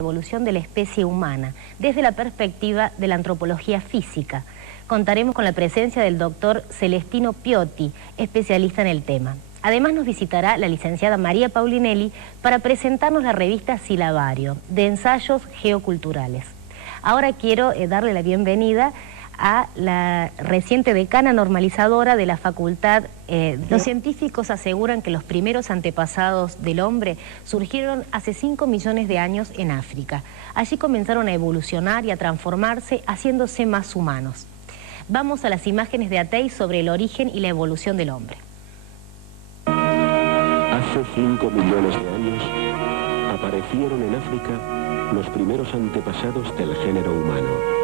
Evolución de la especie humana, desde la perspectiva de la antropología física. Contaremos con la presencia del doctor Celestino Piotti, especialista en el tema. Además nos visitará la licenciada María Paulinelli para presentarnos la revista Silabario, de ensayos geoculturales. Ahora quiero darle la bienvenida a la reciente decana normalizadora de la facultad. Los científicos aseguran que los primeros antepasados del hombre surgieron hace 5 millones de años en África. Allí comenzaron a evolucionar y a transformarse, haciéndose más humanos. Vamos a las imágenes de Atey sobre el origen y la evolución del hombre. Hace 5 millones de años aparecieron en África los primeros antepasados del género humano.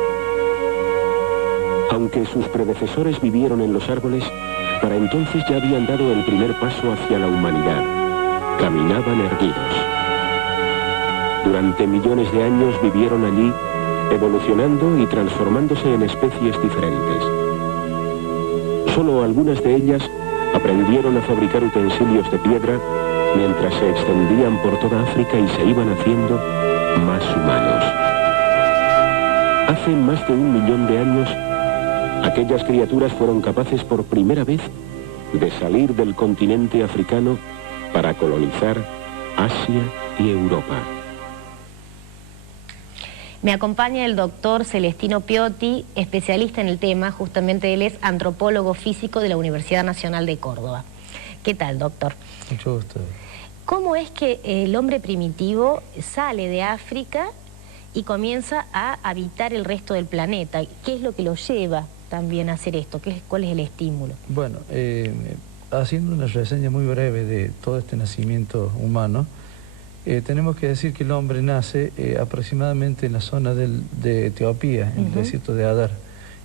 Aunque sus predecesores vivieron en los árboles, para entonces ya habían dado el primer paso hacia la humanidad. Caminaban erguidos. Durante millones de años vivieron allí, evolucionando y transformándose en especies diferentes. Solo algunas de ellas aprendieron a fabricar utensilios de piedra, mientras se extendían por toda África y se iban haciendo más humanos. Hace más de 1 millón de años, aquellas criaturas fueron capaces por primera vez de salir del continente africano para colonizar Asia y Europa. Me acompaña el doctor Celestino Piotti, especialista en el tema. Justamente él es antropólogo físico de la Universidad Nacional de Córdoba. ¿Qué tal, doctor? Mucho gusto. ¿Cómo es que el hombre primitivo sale de África y comienza a habitar el resto del planeta? ¿Qué es lo que lo lleva también a hacer esto? ¿Cuál es el estímulo? Bueno, haciendo una reseña muy breve de todo este nacimiento humano, tenemos que decir que el hombre nace aproximadamente en la zona de Etiopía, en el desierto de Adar,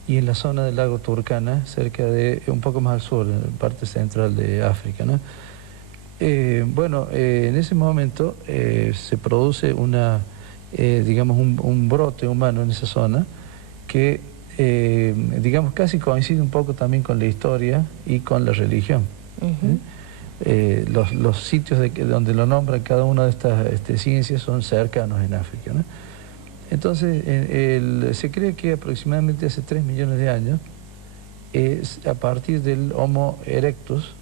y en la zona del lago Turkana, cerca de, un poco más al sur, en la parte central de África, ¿no? En ese momento se produce digamos un brote humano en esa zona que digamos casi coincide un poco también con la historia y con la religión. Los sitios donde lo nombran cada una de estas ciencias son cercanos en África, ¿no? Entonces se cree que aproximadamente hace 3 millones de años, a partir del Homo erectus,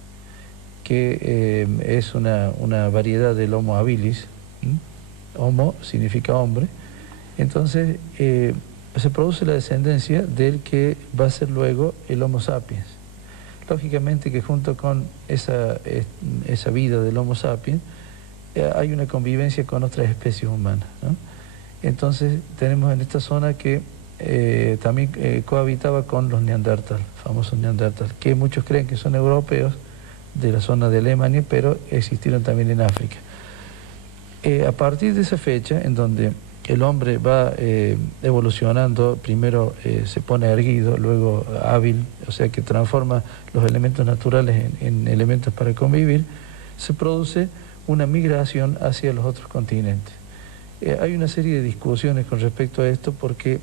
que es una variedad del Homo habilis. Homo significa hombre. Entonces se produce la descendencia del que va a ser luego el Homo sapiens. Lógicamente que junto con esa vida del Homo sapiens hay una convivencia con otras especies humanas, ¿no? Entonces tenemos en esta zona que también cohabitaba con los neandertal, famosos neandertal, que muchos creen que son europeos de la zona de Alemania, pero existieron también en África. A partir de esa fecha, en donde el hombre va evolucionando, primero se pone erguido, luego hábil, o sea que transforma los elementos naturales en elementos para convivir, se produce una migración hacia los otros continentes. Hay una serie de discusiones con respecto a esto porque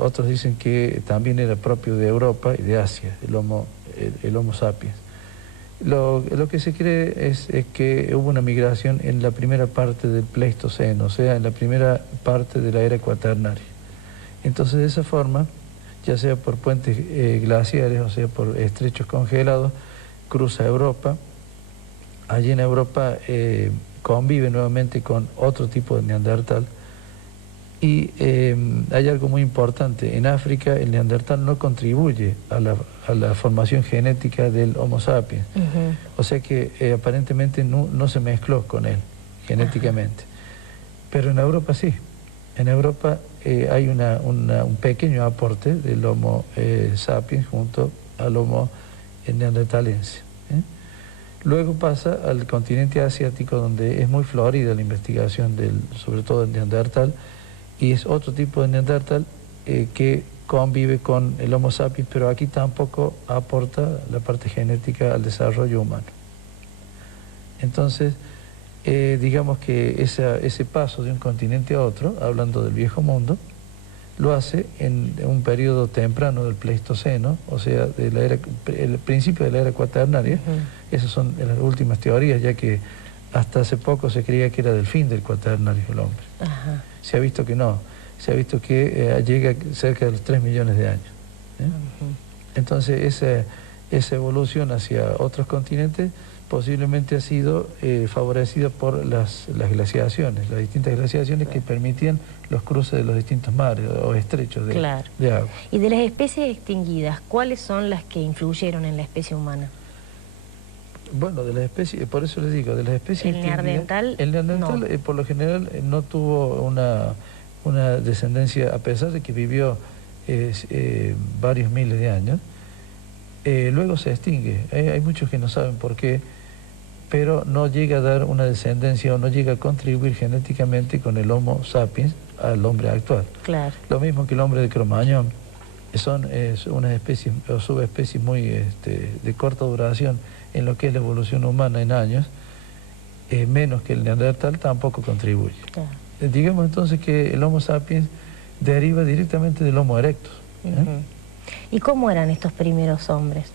otros dicen que también era propio de Europa y de Asia, el Homo sapiens. Lo que se cree es que hubo una migración en la primera parte del Pleistoceno, o sea, en la primera parte de la era cuaternaria. Entonces, de esa forma, ya sea por puentes glaciares, o sea, por estrechos congelados, cruza Europa. Allí en Europa convive nuevamente con otro tipo de neandertal. Y hay algo muy importante: en África el neandertal no contribuye a la formación genética del Homo sapiens. O sea que aparentemente no se mezcló con él genéticamente. Pero en Europa sí. En Europa hay un pequeño aporte del Homo sapiens junto al Homo neandertalense. Luego pasa al continente asiático, donde es muy florida la investigación sobre todo del neandertal, y es otro tipo de neandertal que convive con el Homo sapiens, pero aquí tampoco aporta la parte genética al desarrollo humano. Entonces, digamos que ese paso de un continente a otro, hablando del viejo mundo, lo hace en un periodo temprano del Pleistoceno, o sea, el principio de la era cuaternaria. Esas son las últimas teorías, ya que hasta hace poco se creía que era del fin del cuaternario del hombre. Ajá. Se ha visto que no, se ha visto que llega cerca de los 3 millones de años. Entonces esa evolución hacia otros continentes posiblemente ha sido favorecida por las glaciaciones, las distintas glaciaciones que permitían los cruces de los distintos mares o estrechos de agua. Y de las especies extinguidas, ¿cuáles son las que influyeron en la especie humana? Bueno, de las especies, por eso les digo, de las especies extinguidas... El neandertal no. Por lo general no tuvo una descendencia, a pesar de que vivió varios miles de años, luego se extingue. Hay muchos que no saben por qué, pero no llega a dar una descendencia o no llega a contribuir genéticamente con el Homo sapiens al hombre actual. Claro. Lo mismo que el hombre de Cro-Magnon, son unas especies o subespecies muy de corta duración en lo que es la evolución humana en años, menos que el neandertal, tampoco contribuye. Claro. Digamos entonces que el Homo sapiens deriva directamente del Homo erectus. ¿Y cómo eran estos primeros hombres?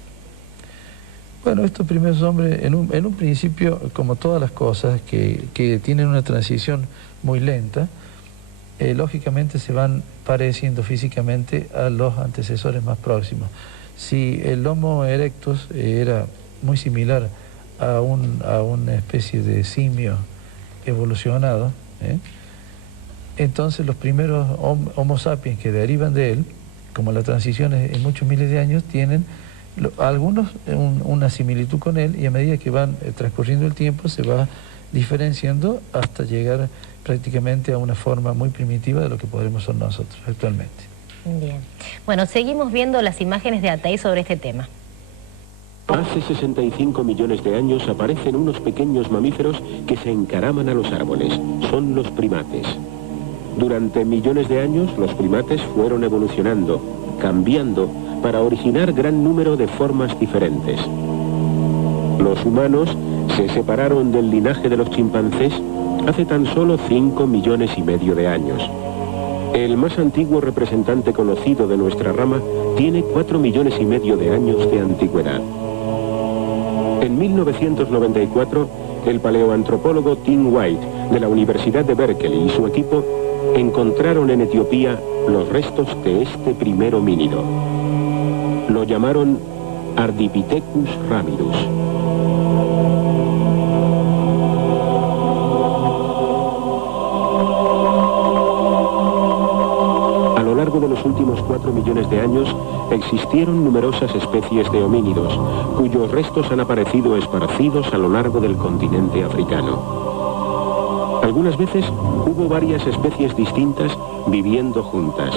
Bueno, estos primeros hombres, en un principio, como todas las cosas que tienen una transición muy lenta, lógicamente se van pareciendo físicamente a los antecesores más próximos. Si el Homo erectus era muy similar a una especie de simio evolucionado, entonces los primeros Homo sapiens que derivan de él, como la transición es en muchos miles de años, tienen algunos una similitud con él, y a medida que van transcurriendo el tiempo se va diferenciando hasta llegar prácticamente a una forma muy primitiva de lo que podremos ser nosotros actualmente. Bien. Bueno, seguimos viendo las imágenes de Atay sobre este tema. Hace 65 millones de años aparecen unos pequeños mamíferos que se encaraman a los árboles. Son los primates. Durante millones de años los primates fueron evolucionando, cambiando, para originar gran número de formas diferentes. Los humanos se separaron del linaje de los chimpancés hace tan solo 5 millones y medio de años. El más antiguo representante conocido de nuestra rama tiene 4 millones y medio de años de antigüedad. En 1994, el paleoantropólogo Tim White de la Universidad de Berkeley y su equipo encontraron en Etiopía los restos de este primer homínido. Lo llamaron Ardipithecus ramidus. A lo largo de los últimos 4 millones de años existieron numerosas especies de homínidos, cuyos restos han aparecido esparcidos a lo largo del continente africano. Algunas veces hubo varias especies distintas viviendo juntas.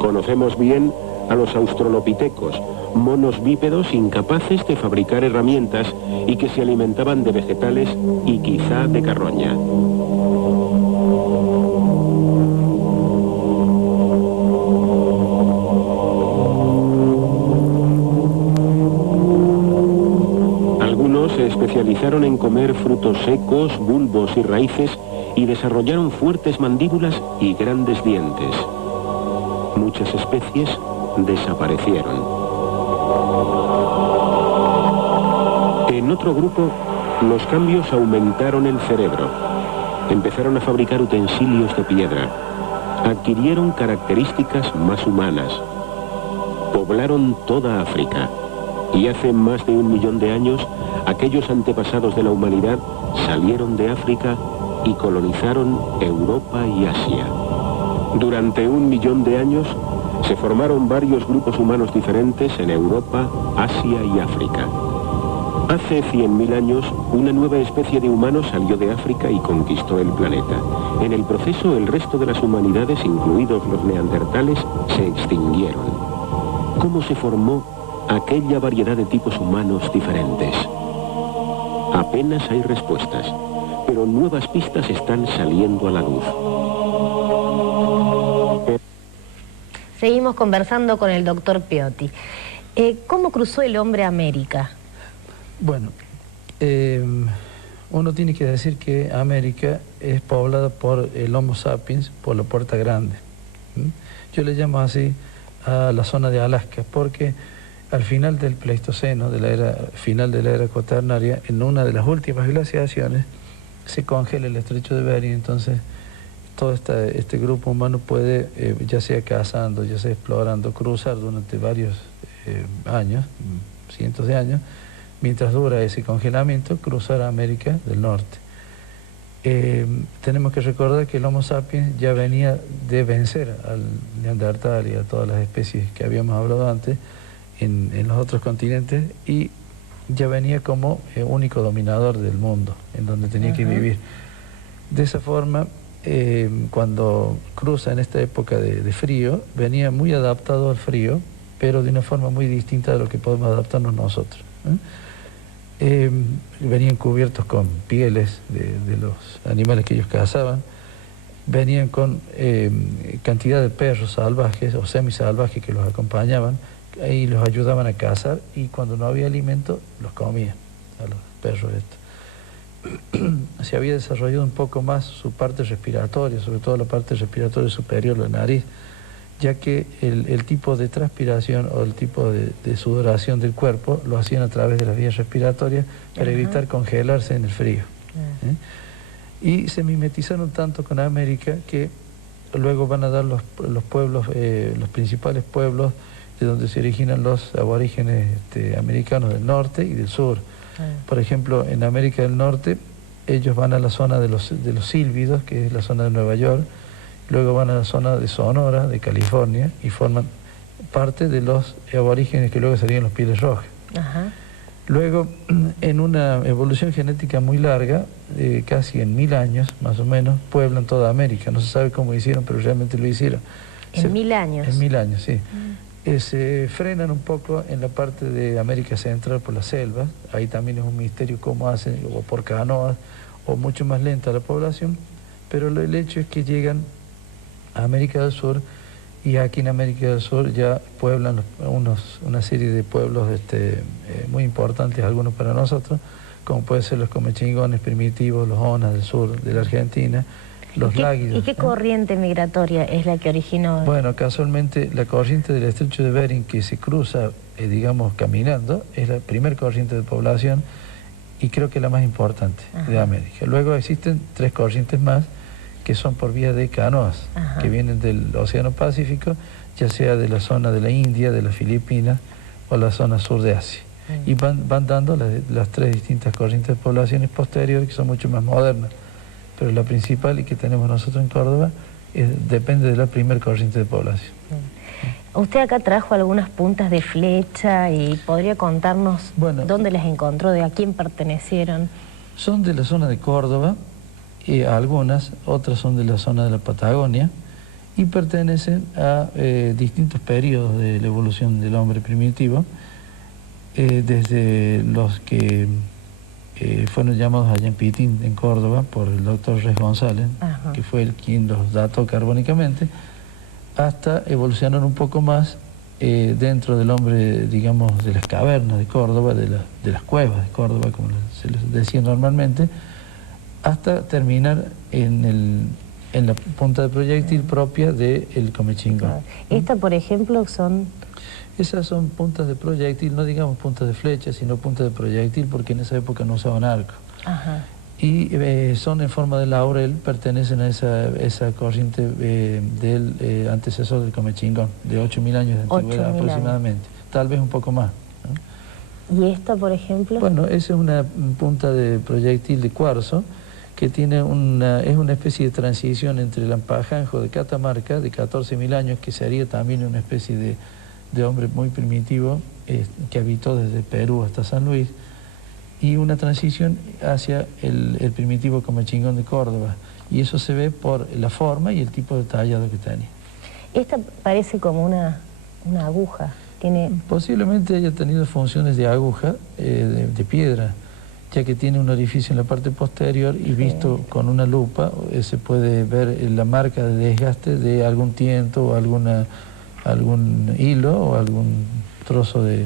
Conocemos bien a los australopitecos, monos bípedos incapaces de fabricar herramientas y que se alimentaban de vegetales y quizá de carroña. Algunos se especializaron en comer frutos secos, bulbos y raíces y desarrollaron fuertes mandíbulas y grandes dientes. Muchas especies desaparecieron. En otro grupo, los cambios aumentaron el cerebro. Empezaron a fabricar utensilios de piedra. Adquirieron características más humanas. Poblaron toda África. Y hace más de 1 millón de años, aquellos antepasados de la humanidad salieron de África y colonizaron Europa y Asia. Durante 1 millón de años, se formaron varios grupos humanos diferentes en Europa, Asia y África. Hace 100.000 años, una nueva especie de humanos salió de África y conquistó el planeta. En el proceso, el resto de las humanidades, incluidos los neandertales, se extinguieron. ¿Cómo se formó aquella variedad de tipos humanos diferentes? Apenas hay respuestas, pero nuevas pistas están saliendo a la luz. Seguimos conversando con el doctor Piotti. ¿Cómo cruzó el hombre a América? Bueno, uno tiene que decir que América es poblada por el Homo sapiens, por la Puerta Grande. Yo le llamo así a la zona de Alaska, porque al final del Pleistoceno, final de la era cuaternaria, en una de las últimas glaciaciones, se congela el estrecho de Bering. Entonces todo este grupo humano puede, ya sea cazando, ya sea explorando, cruzar durante varios años, cientos de años, mientras dura ese congelamiento, cruzar a América del Norte. Tenemos que recordar que el Homo sapiens ya venía de vencer al Neandertal y a todas las especies que habíamos hablado antes en los otros continentes, y ya venía como único dominador del mundo, en donde tenía que vivir. De esa forma, cuando cruza en esta época de frío, venía muy adaptado al frío, pero de una forma muy distinta de lo que podemos adaptarnos nosotros. Venían cubiertos con pieles de los animales que ellos cazaban, venían con cantidad de perros salvajes o semisalvajes que los acompañaban y los ayudaban a cazar, y cuando no había alimento los comían a los perros estos. Se había desarrollado un poco más su parte respiratoria, sobre todo la parte respiratoria superior, la nariz, ya que el tipo de transpiración o el tipo de sudoración del cuerpo lo hacían a través de las vías respiratorias para evitar congelarse en el frío. Y se mimetizaron tanto con América que luego van a dar los pueblos, los principales pueblos de donde se originan los aborígenes americanos del norte y del sur. Por ejemplo, en América del Norte, ellos van a la zona de los sílvidos, que es la zona de Nueva York, luego van a la zona de Sonora, de California, y forman parte de los aborígenes que luego serían los pieles rojas. Luego, en una evolución genética muy larga, casi en 1000 años, más o menos, pueblan toda América. No se sabe cómo hicieron, pero realmente lo hicieron. ¿En 1000 años? En 1000 años, sí. Se frenan un poco en la parte de América Central por las selvas. Ahí también es un misterio cómo hacen, o por canoas, o mucho más lenta la población. Pero el hecho es que llegan a América del Sur, y aquí en América del Sur ya pueblan una serie de pueblos muy importantes, algunos para nosotros, como pueden ser los comechingones primitivos, los onas del sur de la Argentina, los láguidos. ¿Y qué corriente migratoria es la que originó? Bueno, casualmente la corriente del estrecho de Bering, que se cruza, digamos, caminando, es la primera corriente de población y creo que la más importante de América. Luego existen 3 corrientes más que son por vía de canoas, que vienen del Océano Pacífico, ya sea de la zona de la India, de las Filipinas o la zona sur de Asia. Y van dando las 3 distintas corrientes de poblaciones posteriores, que son mucho más modernas. Pero la principal, y que tenemos nosotros en Córdoba, depende de la primera corriente de población. Usted acá trajo algunas puntas de flecha y podría contarnos dónde las encontró, de a quién pertenecieron. Son de la zona de Córdoba, algunas, otras son de la zona de la Patagonia, y pertenecen a distintos periodos de la evolución del hombre primitivo, desde los que fueron llamados allá en Pitín, en Córdoba, por el doctor Res González, que fue quien los dató carbónicamente, hasta evolucionar un poco más dentro del hombre, digamos, de las cavernas de Córdoba, de las cuevas de Córdoba, como se les decía normalmente, hasta terminar en la punta de proyectil propia del comechingón. Esta, por ejemplo, son... Esas son puntas de proyectil, no digamos puntas de flecha, sino puntas de proyectil, porque en esa época no usaban arco. Y son en forma de laurel, pertenecen a esa corriente del antecesor del comechingón, de 8000 años de antigüedad aproximadamente, tal vez un poco más, ¿no? ¿Y esta, por ejemplo? Bueno, esa es una punta de proyectil de cuarzo, que tiene es una especie de transición entre el Ampajanjo de Catamarca, de 14.000 años, que sería también una especie de hombre muy primitivo, que habitó desde Perú hasta San Luis, y una transición hacia el primitivo comechingón de Córdoba. Y eso se ve por la forma y el tipo de tallado que tenía. Esta parece como una aguja. Posiblemente haya tenido funciones de aguja, de piedra, ya que tiene un orificio en la parte posterior y visto con una lupa se puede ver la marca de desgaste de algún tiento o algún hilo o algún trozo de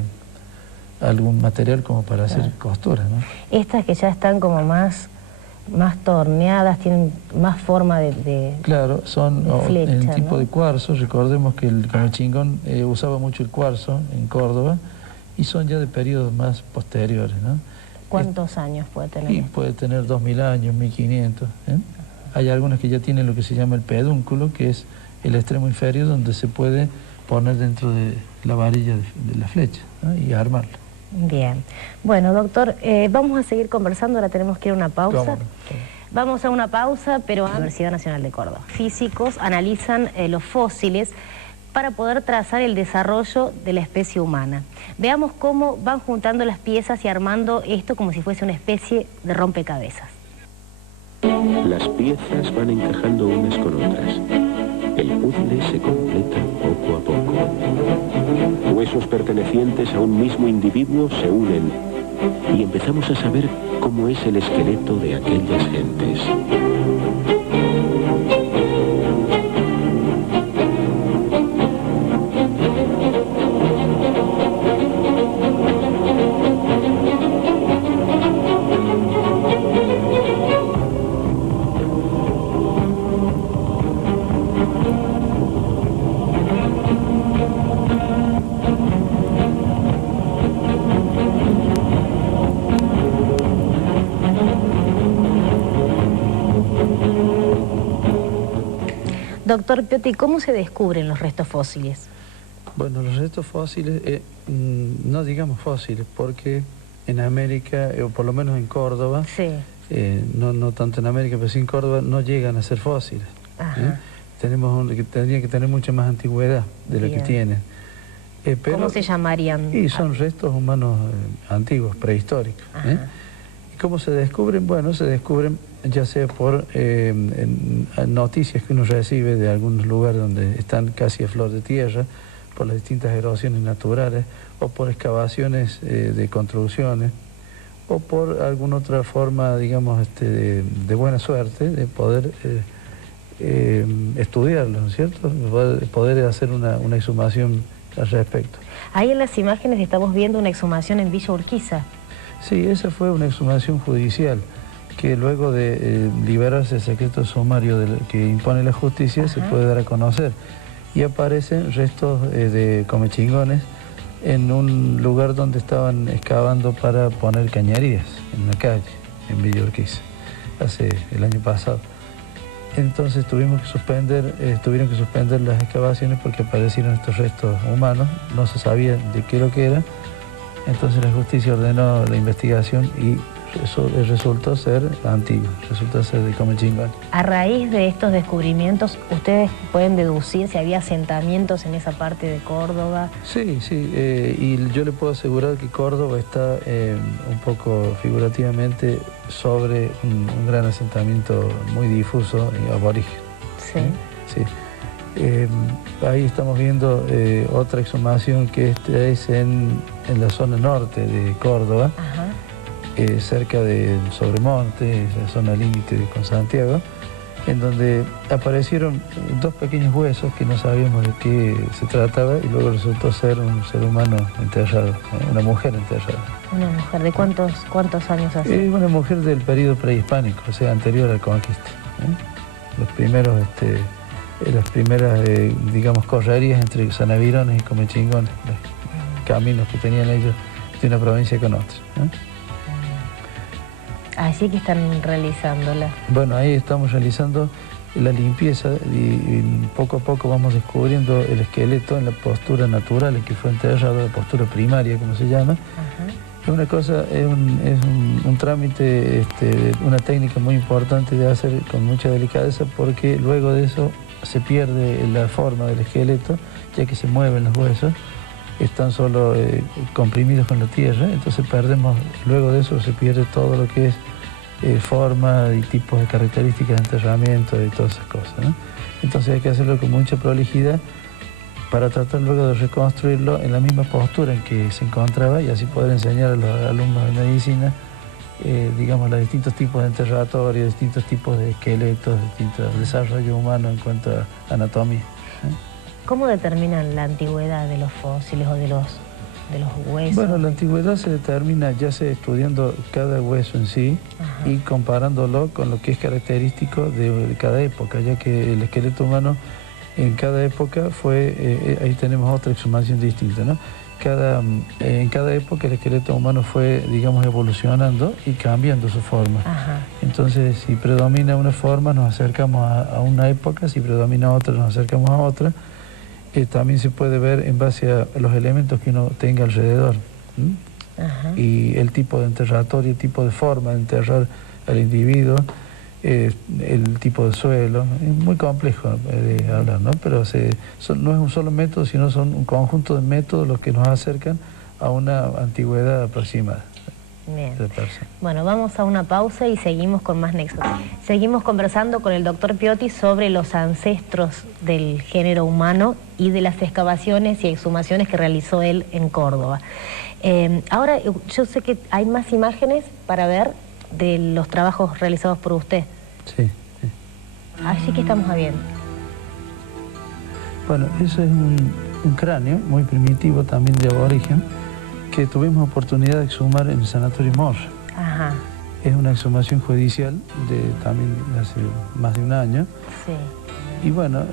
algún material como para hacer costura, ¿no? Estas que ya están como más torneadas, tienen más forma de claro, son flecha, el tipo ¿no? de cuarzo. Recordemos que el comechingón usaba mucho el cuarzo en Córdoba, y son ya de periodos más posteriores, ¿no? ¿Cuántos años puede tener? Y puede tener 2000 años, 1500. Hay algunas que ya tienen lo que se llama el pedúnculo, que es el extremo inferior donde se puede poner dentro de la varilla de la flecha, ¿no? Y armarla. Bien. Bueno, doctor, vamos a seguir conversando, ahora tenemos que ir a una pausa. ¿Cómo no? Vamos a una pausa, pero a la Universidad Nacional de Córdoba. Físicos analizan los fósiles para poder trazar el desarrollo de la especie humana. Veamos cómo van juntando las piezas y armando esto como si fuese una especie de rompecabezas. Las piezas van encajando unas con otras. El puzzle se completa poco a poco. Huesos pertenecientes a un mismo individuo se unen y empezamos a saber cómo es el esqueleto de aquellas gentes. Doctor Piotti, ¿cómo se descubren los restos fósiles? Bueno, los restos fósiles, no digamos fósiles, porque en América, o por lo menos en Córdoba, sí. No tanto en América, pero sí en Córdoba, no llegan a ser fósiles. Tendrían que tener mucha más antigüedad de la que tienen. Pero, ¿cómo se llamarían? Y son restos humanos antiguos, prehistóricos. ¿Y cómo se descubren? Bueno, se descubren ya sea por noticias que uno recibe de algunos lugares donde están casi a flor de tierra, por las distintas erosiones naturales, o por excavaciones de construcciones, o por alguna otra forma, digamos, de buena suerte, de poder estudiarlo, ¿no es cierto? Poder hacer una exhumación al respecto. Ahí en las imágenes estamos viendo una exhumación en Villa Urquiza. Sí, esa fue una exhumación judicial, que luego de liberarse el secreto sumario que impone la justicia, se puede dar a conocer. Y aparecen restos de comechingones en un lugar donde estaban excavando para poner cañerías, en la calle, en Villa Urquiza, hace el año pasado. Entonces tuvieron que suspender las excavaciones porque aparecieron estos restos humanos, no se sabía de qué lo que era. Entonces la justicia ordenó la investigación y eso resultó ser antiguo, resultó ser de Comechingón. A raíz de estos descubrimientos, ¿ustedes pueden deducir si había asentamientos en esa parte de Córdoba? Sí, y yo le puedo asegurar que Córdoba está un poco figurativamente sobre un gran asentamiento muy difuso y aborigen. Sí. Sí. Ahí estamos viendo otra exhumación que es en la zona norte de Córdoba, cerca de Sobremonte, la zona límite con Santiago, en donde aparecieron dos pequeños huesos que no sabíamos de qué se trataba y luego resultó ser un ser humano enterrado, una mujer enterrada. ¿Una mujer de cuántos años hace? Una mujer del periodo prehispánico, o sea, anterior a la conquista. Las primeras, digamos, correrías entre sanavirones y comechingones, los caminos que tenían ellos de una provincia con otra. Así que están realizándola. Bueno, ahí estamos realizando la limpieza y poco a poco vamos descubriendo el esqueleto en la postura natural en que fue enterrado, la postura primaria, como se llama. Es una cosa, es un trámite, una técnica muy importante de hacer con mucha delicadeza, porque luego de eso se pierde la forma del esqueleto, ya que se mueven los huesos, están solo comprimidos con la tierra, entonces perdemos, luego de eso se pierde todo lo que es forma y tipos de características de enterramiento y todas esas cosas, ¿no? Entonces hay que hacerlo con mucha prolijidad para tratar luego de reconstruirlo en la misma postura en que se encontraba y así poder enseñar a los alumnos de medicina, digamos, los distintos tipos de enterratorio, distintos tipos de esqueletos, distintos desarrollo humano en cuanto a anatomía. ¿Cómo determinan la antigüedad de los fósiles o de los huesos? Bueno, la antigüedad se determina ya sea estudiando cada hueso en sí y comparándolo con lo que es característico de cada época, ya que el esqueleto humano en cada época fue, ahí tenemos otra exhumación distinta, ¿no? en cada época el esqueleto humano fue, digamos, evolucionando y cambiando su forma. Ajá. Entonces, si predomina una forma, nos acercamos a una época, si predomina otra, nos acercamos a otra. También se puede ver en base a los elementos que uno tenga alrededor. Ajá. Y el tipo de enterratorio, el tipo de forma de enterrar al individuo, el tipo de suelo. Es muy complejo de hablar, ¿no? Pero no es un solo método, sino son un conjunto de métodos los que nos acercan a una antigüedad aproximada. Bien. Bueno, vamos a una pausa y seguimos con más nexos. Seguimos conversando con el doctor Piotti sobre los ancestros del género humano y de las excavaciones y exhumaciones que realizó él en Córdoba. Ahora, yo sé que hay más imágenes para ver de los trabajos realizados por usted. Sí. Así que estamos viendo. Bueno, eso es un cráneo muy primitivo, también de aborigen, que tuvimos oportunidad de exhumar en el Sanatorio Moore. Ajá. Es una exhumación judicial también hace más de un año. Sí. Y bueno,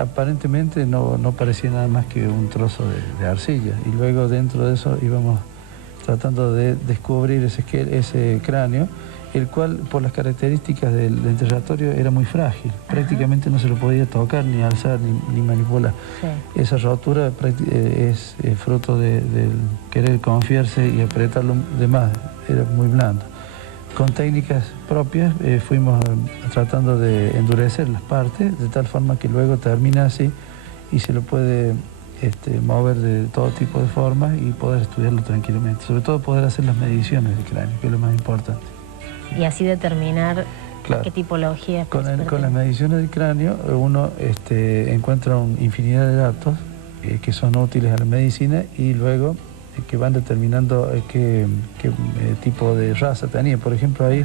aparentemente no parecía nada más que un trozo de arcilla. Y luego dentro de eso íbamos tratando de descubrir ese cráneo, el cual por las características del enterratorio era muy frágil. Ajá. Prácticamente no se lo podía tocar, ni alzar, ni manipular. Sí. Esa rotura es fruto del querer confiarse y apretarlo de más, era muy blando. Con técnicas propias fuimos tratando de endurecer las partes, de tal forma que luego termina así y se lo puede mover de todo tipo de formas y poder estudiarlo tranquilamente. Sobre todo poder hacer las mediciones del cráneo, que es lo más importante. Y así determinar, claro, qué tipología. Con las mediciones del cráneo uno encuentra una infinidad de datos que son útiles a la medicina y luego que van determinando qué tipo de raza tenía. Por ejemplo, ahí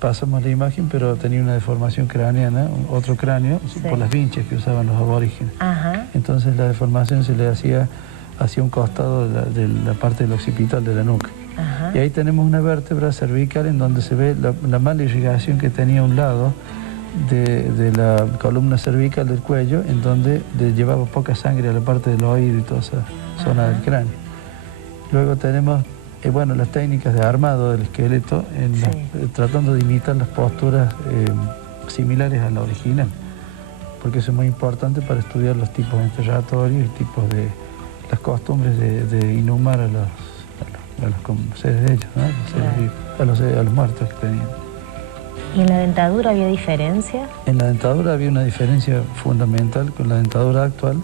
pasamos la imagen, pero tenía una deformación craneana, otro cráneo, sí, por las vinchas que usaban los aborígenes. Ajá. Entonces la deformación se le hacía hacia un costado de la parte del occipital de la nuca. Ajá. Y ahí tenemos una vértebra cervical en donde se ve la mala irrigación que tenía a un lado de la columna cervical del cuello, en donde llevaba poca sangre a la parte del oído y toda esa zona del cráneo. Luego tenemos las técnicas de armado del esqueleto, tratando de imitar las posturas similares a la original, porque eso es muy importante para estudiar los tipos de enterratorios y tipos de las costumbres de inhumar a los seres de ellos, ¿no? A los muertos que tenían. ¿Y en la dentadura había diferencia? En la dentadura había una diferencia fundamental con la dentadura actual,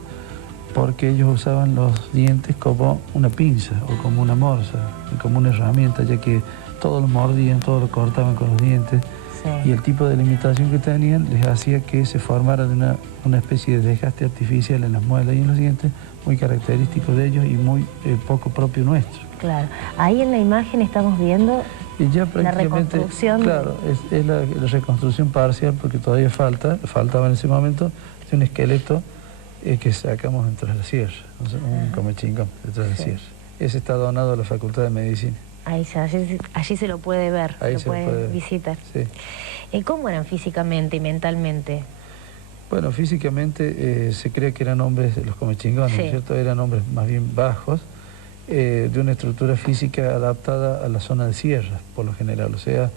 porque ellos usaban los dientes como una pinza o como una morsa, como una herramienta, ya que todo lo mordían, todo lo cortaban con los dientes. Sí. Y el tipo de limitación que tenían les hacía que se formara una especie de desgaste artificial en las muelas y en los dientes, muy característico de ellos y muy poco propio nuestro. Claro. Ahí en la imagen estamos viendo la reconstrucción. Claro, es la reconstrucción parcial, porque todavía faltaba en ese momento de un esqueleto que sacamos entre las sierras, un comechingón detrás de la sierra. Ese está donado a la Facultad de Medicina. Allí se lo puede ver, ahí se puede visitar. Sí. ¿Cómo eran físicamente y mentalmente? Bueno, físicamente se cree que eran hombres, los comechingones, ¿no es cierto? Eran hombres más bien bajos, de una estructura física adaptada a la zona de sierras, por lo general, o sea,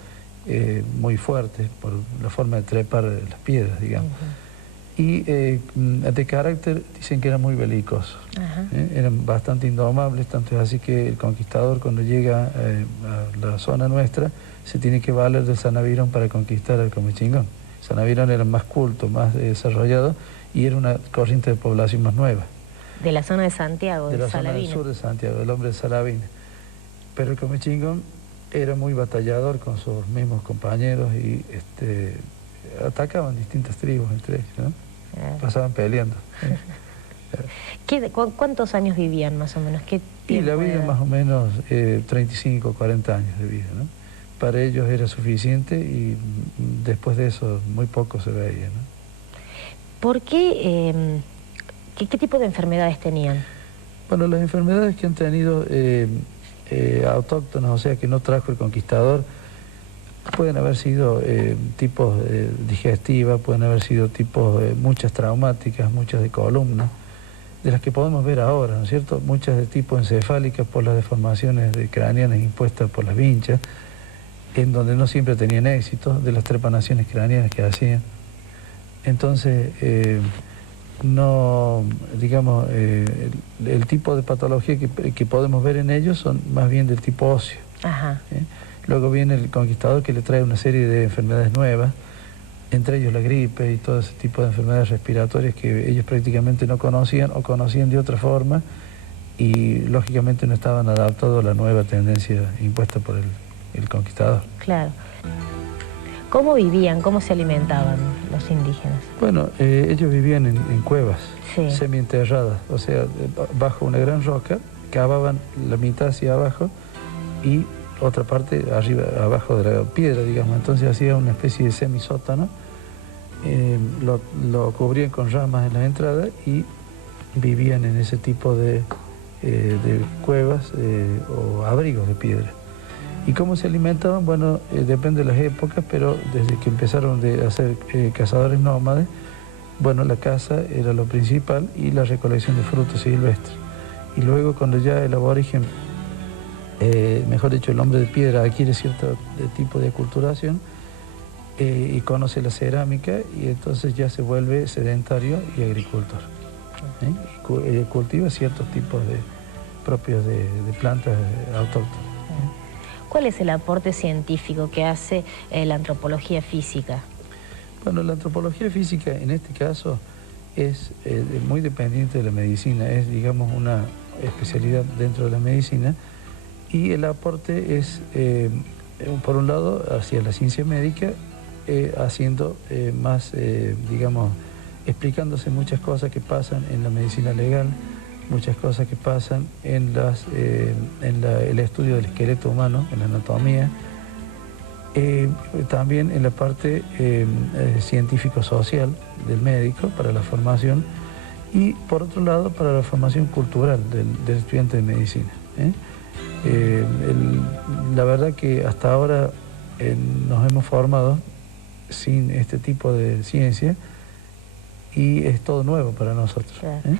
muy fuerte, por la forma de trepar las piedras, digamos. Y de carácter dicen que eran muy belicosos, eran bastante indomables, tanto es así que el conquistador cuando llega a la zona nuestra se tiene que valer del Sanavirón para conquistar al Comechingón. Sanavirón era más culto, más desarrollado y era una corriente de población más nueva. De la zona de Santiago, de la zona del sur de Santiago, del hombre de Salavina. Pero el Comechingón era muy batallador con sus mismos compañeros y atacaban distintas tribus entre ellos, ¿no? Pasaban peleando. ¿Cuántos años vivían más o menos? ¿Qué y la vida más o menos 35 o 40 años de vida, ¿no? Para ellos era suficiente y después de eso muy poco se veía, ¿no? ¿Por qué? ¿Qué tipo de enfermedades tenían? Bueno, las enfermedades que han tenido autóctonas, o sea que no trajo el conquistador, pueden haber sido tipos digestivas, pueden haber sido tipos muchas traumáticas, muchas de columna, de las que podemos ver ahora, ¿no es cierto? Muchas de tipo encefálicas por las deformaciones craneanas impuestas por las vinchas, en donde no siempre tenían éxito, de las trepanaciones craneanas que hacían. Entonces, no, digamos, el tipo de patología que podemos ver en ellos son más bien del tipo óseo. Ajá. Luego viene el conquistador, que le trae una serie de enfermedades nuevas, entre ellos la gripe y todo ese tipo de enfermedades respiratorias que ellos prácticamente no conocían o conocían de otra forma y lógicamente no estaban adaptados a la nueva tendencia impuesta por el conquistador. Claro. ¿Cómo vivían, cómo se alimentaban los indígenas? Bueno, ellos vivían en cuevas, sí, semienterradas, o sea, bajo una gran roca, cavaban la mitad hacia abajo y otra parte arriba, abajo de la piedra, digamos. Entonces hacía una especie de semisótano, lo cubrían con ramas en la entrada y vivían en ese tipo de cuevas o abrigos de piedra. ¿Y cómo se alimentaban? Bueno, depende de las épocas, pero desde que empezaron a ser cazadores nómades, bueno, la caza era lo principal y la recolección de frutos silvestres. Y luego cuando ya el aborigen, mejor dicho, el hombre de piedra adquiere cierto tipo de aculturación y conoce la cerámica y entonces ya se vuelve sedentario y agricultor. Cultiva ciertos tipos propios de plantas autóctonas. ¿Cuál es el aporte científico que hace la antropología física? Bueno, la antropología física en este caso es muy dependiente de la medicina, es, digamos, una especialidad dentro de la medicina y el aporte es, por un lado, hacia la ciencia médica, haciendo más, digamos, explicándose muchas cosas que pasan en la medicina legal, muchas cosas que pasan en el estudio del esqueleto humano, en la anatomía, también en la parte científico-social del médico para la formación y por otro lado para la formación cultural del estudiante de medicina. La verdad que hasta ahora nos hemos formado sin este tipo de ciencia y es todo nuevo para nosotros. Claro.